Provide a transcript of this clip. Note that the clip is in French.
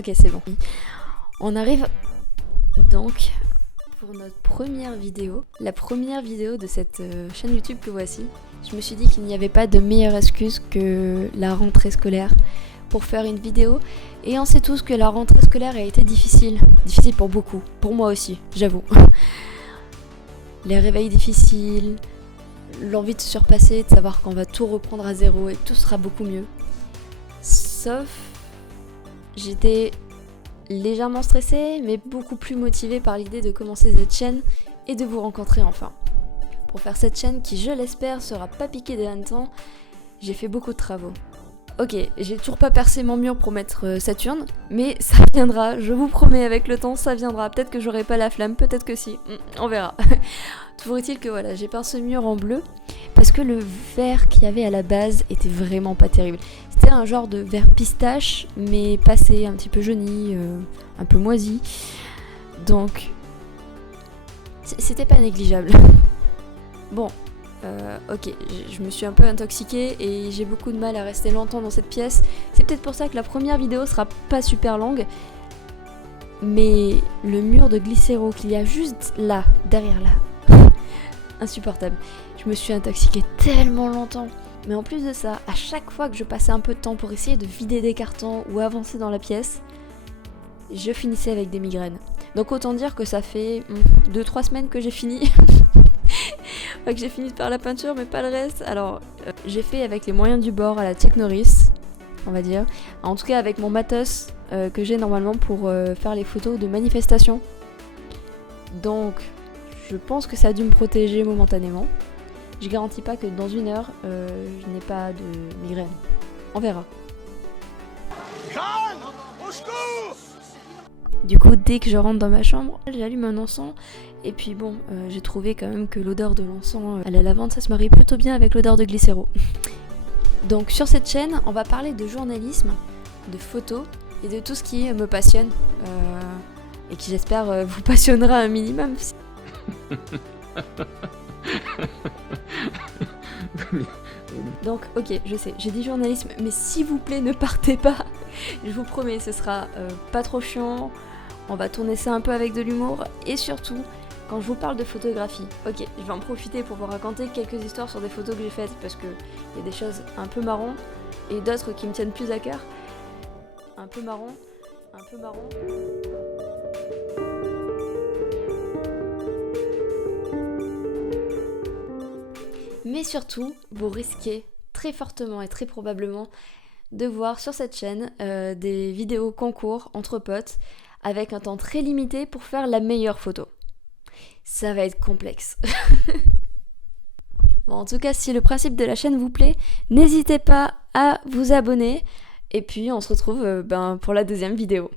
Ok, c'est bon. On arrive donc pour notre première vidéo, la première vidéo de cette chaîne YouTube que voici. Je me suis dit qu'il n'y avait pas de meilleure excuse que la rentrée scolaire pour faire une vidéo. Et on sait tous que la rentrée scolaire a été difficile pour beaucoup, pour moi aussi, j'avoue. Les réveils difficiles, l'envie de se surpasser, de savoir qu'on va tout reprendre à zéro et que tout sera beaucoup mieux. Sauf, j'étais légèrement stressée, mais beaucoup plus motivée par l'idée de commencer cette chaîne et de vous rencontrer enfin. Pour faire cette chaîne qui, je l'espère, sera pas piquée des hannetons, j'ai fait beaucoup de travaux. Ok, j'ai toujours pas percé mon mur pour mettre Saturne, mais ça viendra, je vous promets, avec le temps ça viendra. Peut-être que j'aurai pas la flamme, peut-être que si, on verra. Toujours est-il que voilà, j'ai peint ce mur en bleu parce que le vert qu'il y avait à la base était vraiment pas terrible. C'était un genre de vert pistache, mais passé, un petit peu jauni, un peu moisi. Donc, c'était pas négligeable. Bon, ok, je me suis un peu intoxiquée et j'ai beaucoup de mal à rester longtemps dans cette pièce. C'est peut-être pour ça que la première vidéo sera pas super longue. Mais le mur de glycéro qu'il y a juste là, derrière là, insupportable. Je me suis intoxiquée tellement longtemps. Mais en plus de ça, à chaque fois que je passais un peu de temps pour essayer de vider des cartons ou avancer dans la pièce, je finissais avec des migraines. Donc autant dire que ça fait 2-3 semaines que j'ai fini. Que j'ai fini de faire la peinture mais pas le reste. Alors j'ai fait avec les moyens du bord à la Chuck Norris, on va dire. En tout cas avec mon matos que j'ai normalement pour faire les photos de manifestations. Donc je pense que ça a dû me protéger momentanément. Je garantis pas que dans 1 heure je n'ai pas de migraine. On verra. Du coup, dès que je rentre dans ma chambre, j'allume un encens. Et puis bon, j'ai trouvé quand même que l'odeur de l'encens à la lavande, ça se marie plutôt bien avec l'odeur de glycéro. Donc sur cette chaîne, on va parler de journalisme, de photos et de tout ce qui me passionne. Et qui j'espère vous passionnera un minimum. Donc ok, je sais, j'ai dit journalisme, mais s'il vous plaît ne partez pas. Je vous promets, ce sera pas trop chiant. On va tourner ça un peu avec de l'humour. Et surtout, quand je vous parle de photographie, ok, je vais en profiter pour vous raconter quelques histoires sur des photos que j'ai faites, parce qu'il y a des choses un peu marrant et d'autres qui me tiennent plus à cœur. Un peu marrant. Mais surtout, vous risquez très fortement et très probablement de voir sur cette chaîne des vidéos concours entre potes avec un temps très limité pour faire la meilleure photo. Ça va être complexe. Bon, en tout cas, si le principe de la chaîne vous plaît, n'hésitez pas à vous abonner. Et puis, on se retrouve pour la deuxième vidéo.